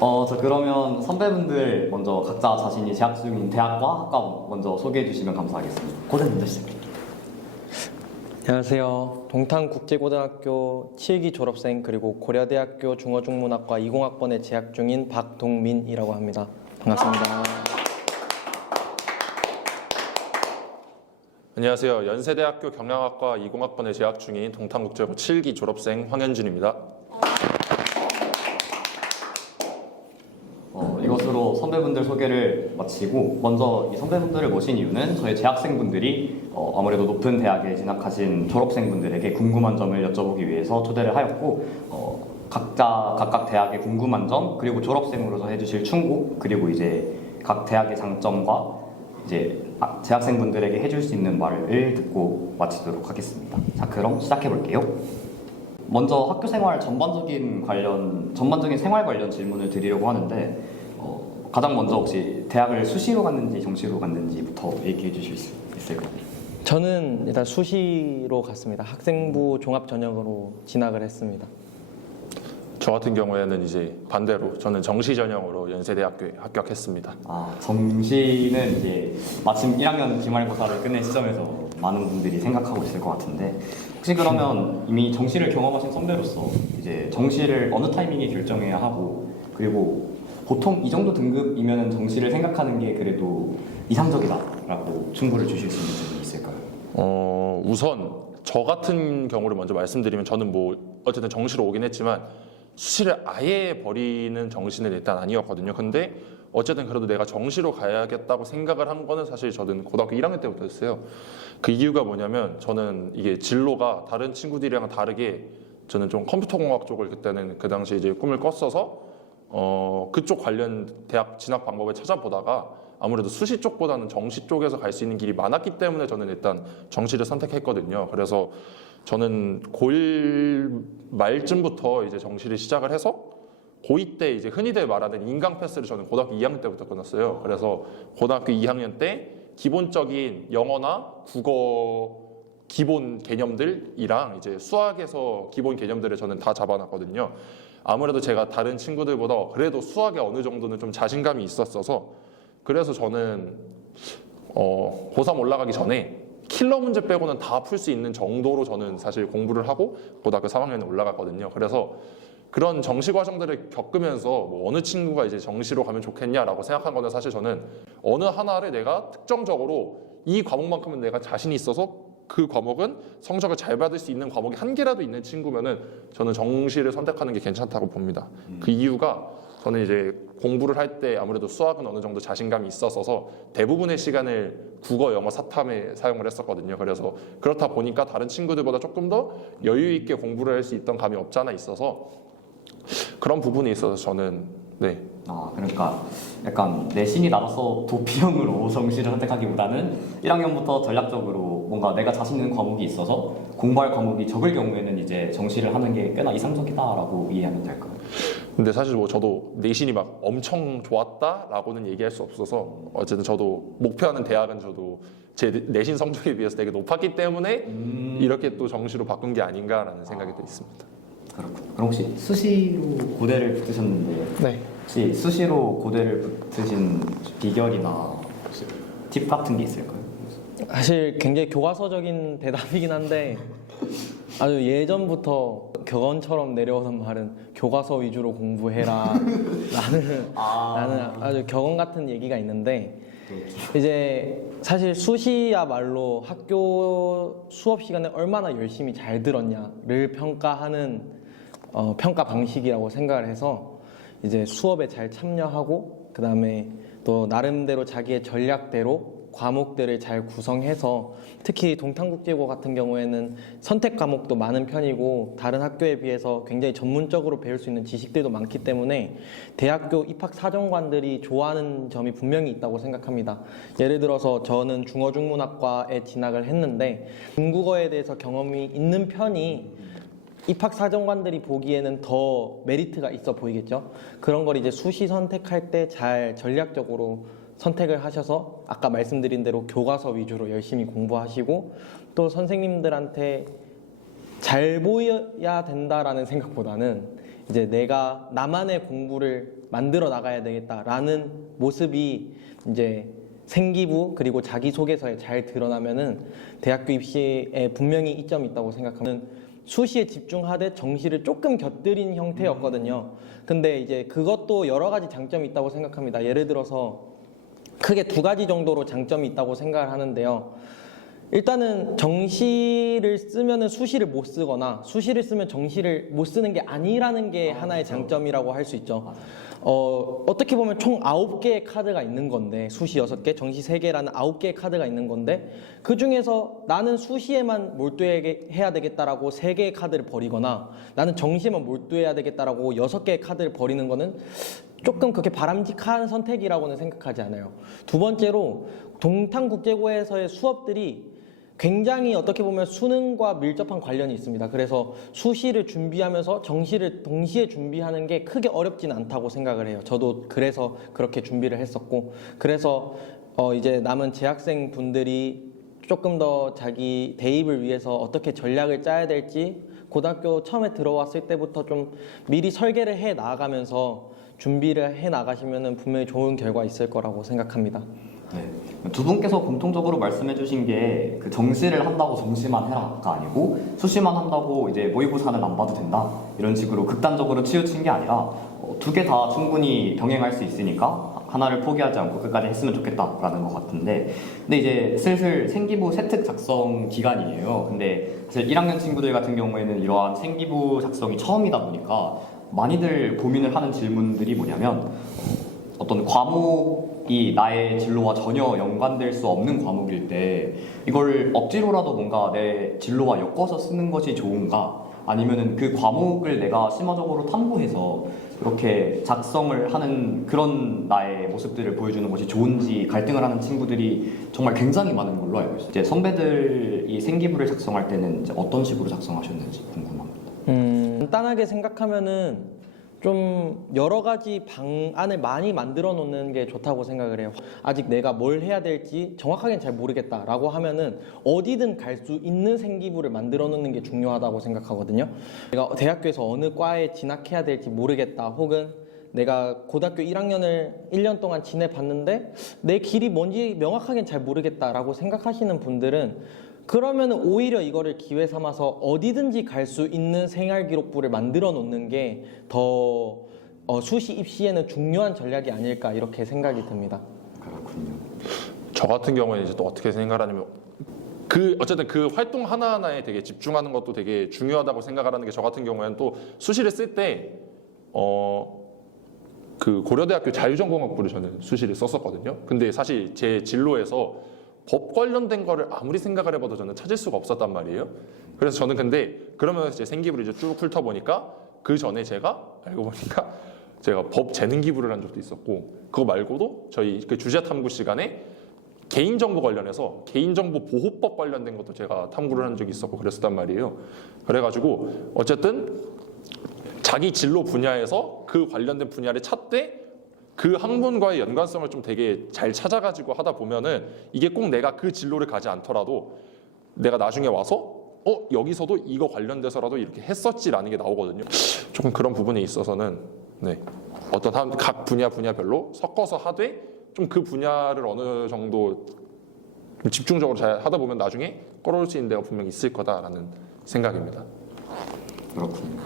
저 그러면 선배분들 먼저 각자 자신이 재학 중인 대학과 학과 먼저 소개해 주시면 감사하겠습니다. 고든 먼저 시작드릴게요. 안녕하세요. 동탄국제고등학교 7기 졸업생 그리고 고려대학교 중어중문학과 20학번에 재학 중인 박동민이라고 합니다. 반갑습니다. 안녕하세요. 연세대학교 경영학과 20학번에 재학 중인 동탄국제고 7기 졸업생 황현준입니다. 이것으로 선배분들 소개를 마치고 먼저 이 선배분들을 모신 이유는 저희 재학생분들이 아무래도 높은 대학에 진학하신 졸업생분들에게 궁금한 점을 여쭤보기 위해서 초대를 하였고 각각 대학의 궁금한 점 그리고 졸업생으로서 해주실 충고 그리고 이제 각 대학의 장점과 이제 재학생분들에게 해줄 수 있는 말을 듣고 마치도록 하겠습니다. 자, 그럼 시작해 볼게요. 먼저 학교 생활 전반적인 생활 관련 질문을 드리려고 하는데 가장 먼저 혹시 대학을 수시로 갔는지 정시로 갔는지부터 얘기해 주실 수 있을까요? 저는 일단 수시로 갔습니다. 학생부 종합 전형으로 진학을 했습니다. 저 같은 경우에는 이제 반대로 저는 정시 전형으로 연세대학교에 합격했습니다. 정시는 이제 마침 1학년 기말고사를 끝낸 시점에서 많은 분들이 생각하고 있을 것 같은데 혹시 그러면 이미 정시를 경험하신 선배로서 이제 정시를 어느 타이밍에 결정해야 하고 그리고 보통 이 정도 등급이면 정시를 생각하는 게 그래도 이상적이다라고 충고를 주실 수 있는 점이 있을까요? 우선 저 같은 경우를 먼저 말씀드리면 저는 뭐 어쨌든 정시로 오긴 했지만 수시를 아예 버리는 정시는 일단 아니었거든요. 근데 어쨌든 그래도 내가 정시로 가야겠다고 생각을 한 거는 사실 저는 고등학교 1학년 때부터였어요. 그 이유가 뭐냐면 저는 이게 진로가 다른 친구들이랑 다르게 저는 좀 컴퓨터공학 쪽을 그때는 그 당시에 이제 꿈을 꿨어서 그쪽 관련 대학 진학 방법을 찾아보다가 아무래도 수시 쪽보다는 정시 쪽에서 갈 수 있는 길이 많았기 때문에 저는 일단 정시를 선택했거든요. 그래서 저는 고1 말쯤부터 이제 정시를 시작을 해서 고2 때 이제 흔히들 말하는 인강 패스를 저는 고등학교 2학년 때부터 끊었어요. 그래서 고등학교 2학년 때 기본적인 영어나 국어 기본 개념들이랑 이제 수학에서 기본 개념들을 저는 다 잡아놨거든요. 아무래도 제가 다른 친구들보다 그래도 수학에 어느 정도는 좀 자신감이 있었어서 그래서 저는 고3 올라가기 전에 킬러 문제 빼고는 다 풀 수 있는 정도로 저는 사실 공부를 하고 고등학교 3학년에 올라갔거든요. 그래서 그런 정시 과정들을 겪으면서 뭐 어느 친구가 이제 정시로 가면 좋겠냐라고 생각한 거는 사실 저는 어느 하나를 내가 특정적으로 이 과목만큼은 내가 자신이 있어서 그 과목은 성적을 잘 받을 수 있는 과목이 한 개라도 있는 친구면은 저는 정시를 선택하는 게 괜찮다고 봅니다. 그 이유가 저는 이제 공부를 할 때 아무래도 수학은 어느 정도 자신감이 있었어서 대부분의 시간을 국어, 영어, 사탐에 사용을 했었거든요. 그래서 그렇다 보니까 다른 친구들보다 조금 더 여유 있게 공부를 할 수 있던 감이 없지 않아 있어서 그런 부분이 있어서 저는 그러니까 약간 내신이 나가서 도피형으로 정시를 선택하기보다는 1학년부터 전략적으로 뭔가 내가 자신 있는 과목이 있어서 공부할 과목이 적을 경우에는 이제 정시를 하는 게 꽤나 이상적이다라고 이해하면 될까요? 근데 사실 뭐 저도 내신이 막 엄청 좋았다라고는 얘기할 수 없어서 어쨌든 저도 목표하는 대학은 저도 제 내신 성적에 비해서 되게 높았기 때문에 이렇게 또 정시로 바꾼 게 아닌가라는 생각이 또 있습니다. 그렇군요. 그럼 혹시 수시로 고대를 붙으셨는데 네. 혹시 수시로 고대를 붙으신 비결이나 혹시 팁 같은 게 있을까요? 사실 굉장히 교과서적인 대답이긴 한데 아주 예전부터 격언처럼 내려오던 말은 교과서 위주로 공부해라 라는 아주 격언 같은 얘기가 있는데 이제 사실 수시야말로 학교 수업 시간에 얼마나 열심히 잘 들었냐를 평가하는 평가 방식이라고 생각을 해서 이제 수업에 잘 참여하고 그 다음에 또 나름대로 자기의 전략대로 과목들을 잘 구성해서 특히 동탄국제고 같은 경우에는 선택 과목도 많은 편이고 다른 학교에 비해서 굉장히 전문적으로 배울 수 있는 지식들도 많기 때문에 대학교 입학 사정관들이 좋아하는 점이 분명히 있다고 생각합니다. 예를 들어서 저는 중어중문학과에 진학을 했는데 중국어에 대해서 경험이 있는 편이 입학 사정관들이 보기에는 더 메리트가 있어 보이겠죠. 그런 걸 이제 수시 선택할 때 잘 전략적으로 선택을 하셔서 아까 말씀드린 대로 교과서 위주로 열심히 공부하시고 또 선생님들한테 잘 보여야 된다라는 생각보다는 이제 내가 나만의 공부를 만들어 나가야 되겠다라는 모습이 이제 생기부 그리고 자기소개서에 잘 드러나면은 대학교 입시에 분명히 이점이 있다고 생각하면 수시에 집중하되 정시를 조금 곁들인 형태였거든요. 근데 이제 그것도 여러 가지 장점이 있다고 생각합니다. 예를 들어서 크게 두 가지 정도로 장점이 있다고 생각을 하는데요. 일단은 정시를 쓰면은 수시를 못 쓰거나 수시를 쓰면 정시를 못 쓰는 게 아니라는 게 하나의 장점이라고 할 수 있죠. 어떻게 보면 총 9개의 카드가 있는 건데 수시 6개, 정시 3개라는 9개의 카드가 있는 건데 그 중에서 나는 수시에만 몰두해야 되겠다라고 3개의 카드를 버리거나 나는 정시에만 몰두해야 되겠다라고 6개의 카드를 버리는 거는 조금 그렇게 바람직한 선택이라고는 생각하지 않아요. 두 번째로 동탄국제고에서의 수업들이 굉장히 어떻게 보면 수능과 밀접한 관련이 있습니다. 그래서 수시를 준비하면서 정시를 동시에 준비하는 게 크게 어렵진 않다고 생각을 해요. 저도 그래서 그렇게 준비를 했었고, 그래서 이제 남은 재학생 분들이 조금 더 자기 대입을 위해서 어떻게 전략을 짜야 될지 고등학교 처음에 들어왔을 때부터 좀 미리 설계를 해 나가면서 준비를 해 나가시면 분명히 좋은 결과 있을 거라고 생각합니다. 네. 두 분께서 공통적으로 말씀해주신 게 그 정시를 한다고 정시만 해라가 아니고 수시만 한다고 이제 모의고사는 안 봐도 된다 이런 식으로 극단적으로 치우친 게 아니라 두 개 다 충분히 병행할 수 있으니까 하나를 포기하지 않고 끝까지 했으면 좋겠다라는 것 같은데, 근데 이제 슬슬 생기부 세특 작성 기간이에요. 근데 사실 1학년 친구들 같은 경우에는 이러한 생기부 작성이 처음이다 보니까 많이들 고민을 하는 질문들이 뭐냐면 어떤 과목이 나의 진로와 전혀 연관될 수 없는 과목일 때 이걸 억지로라도 뭔가 내 진로와 엮어서 쓰는 것이 좋은가, 아니면은 그 과목을 내가 심화적으로 탐구해서 그렇게 작성을 하는 그런 나의 모습들을 보여주는 것이 좋은지 갈등을 하는 친구들이 정말 굉장히 많은 걸로 알고 있어요. 이제 선배들이 생기부를 작성할 때는 이제 어떤 식으로 작성하셨는지 궁금합니다. 간단하게 생각하면은 좀 여러 가지 방안을 많이 만들어 놓는 게 좋다고 생각을 해요. 아직 내가 뭘 해야 될지 정확하게는 잘 모르겠다라고 하면은 어디든 갈 수 있는 생기부를 만들어 놓는 게 중요하다고 생각하거든요. 내가 대학교에서 어느 과에 진학해야 될지 모르겠다, 혹은 내가 고등학교 1학년을 1년 동안 지내봤는데 내 길이 뭔지 명확하게는 잘 모르겠다라고 생각하시는 분들은 그러면 오히려 이거를 기회 삼아서 어디든지 갈 수 있는 생활 기록부를 만들어 놓는 게 더 수시 입시에는 중요한 전략이 아닐까 이렇게 생각이 듭니다. 그렇군요. 저 같은 경우에 이제 또 어떻게 생각하냐면 어쨌든 그 활동 하나하나에 되게 집중하는 것도 되게 중요하다고 생각하는 게, 저 같은 경우에는 또 수시를 쓸 때 그 고려대학교 자유전공학부를 저는 수시를 썼었거든요. 근데 사실 제 진로에서 법 관련된 거를 아무리 생각을 해봐도 저는 찾을 수가 없었단 말이에요. 그래서 저는 근데 그러면서 이제 생기부를 이제 쭉 훑어보니까 그 전에 제가 알고 보니까 제가 법 재능 기부를 한 적도 있었고, 그거 말고도 저희 그 주제 탐구 시간에 개인정보 관련해서 개인정보 보호법 관련된 것도 제가 탐구를 한 적이 있었고 그랬었단 말이에요. 그래가지고 어쨌든 자기 진로 분야에서 그 관련된 분야를 찾되 그 학문과의 연관성을 좀 되게 잘 찾아가지고 하다 보면은 이게 꼭 내가 그 진로를 가지 않더라도 내가 나중에 와서 여기서도 이거 관련돼서라도 이렇게 했었지라는 게 나오거든요. 조금 그런 부분에 있어서는 어떤 각 분야별로 섞어서 하되 좀 그 분야를 어느 정도 집중적으로 잘 하다 보면 나중에 끌어올 수 있는 데가 분명히 있을 거다라는 생각입니다. 그렇군요.